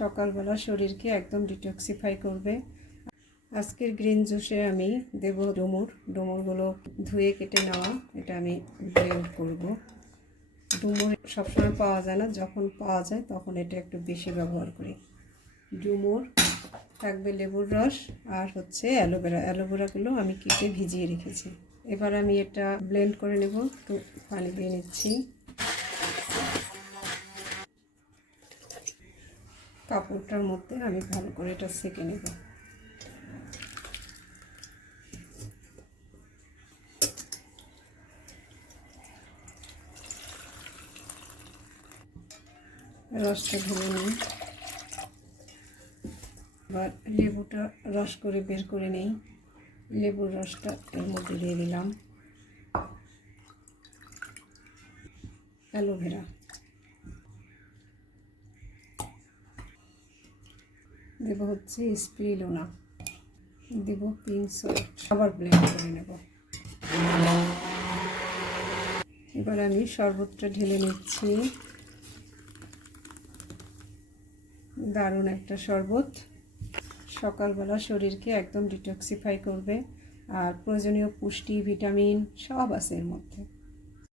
সকালবেলা শরীরকে একদম ডিটক্সিফাই করবে। আজকের গ্রিন জুসে আমি দেব ডুমুরগুলো ধুয়ে কেটে নেওয়া, এটা আমি ব্লেন্ড করব। ডুমুর সবসময় পাওয়া যায় না, যখন পাওয়া যায় তখন এটা একটু বেশি ব্যবহার করি। ডুমুর থাকবে, লেবুর রস আর হচ্ছে অ্যালোভেরাগুলো আমি কেটে ভিজিয়ে রেখেছি। এবার আমি এটা ব্লেন্ড করে নেব। একটু পানি দিয়ে নিচ্ছি। কাপড়টার মধ্যে আমি ভালো করে এটা সেঁকে নেব। রসটা ঢেলে নিই। এবার লেবুটা রস করে বের করে নেই। লেবুর রসটা এর মধ্যে দিয়ে দিলাম। অ্যালোভেরা দেব, হচ্ছে স্পিরুলিনা দেব, পিঙ্ক সল্ট। আবার ব্লেন্ড করে নেব। এবার আমি শরবতটা ঢেলে নিচ্ছি। দারুণ একটা শরবত, সকালবেলা শরীরকে একদম ডিটক্সিফাই করবে আর প্রয়োজনীয় পুষ্টি ভিটামিন সব আছে এর মধ্যে।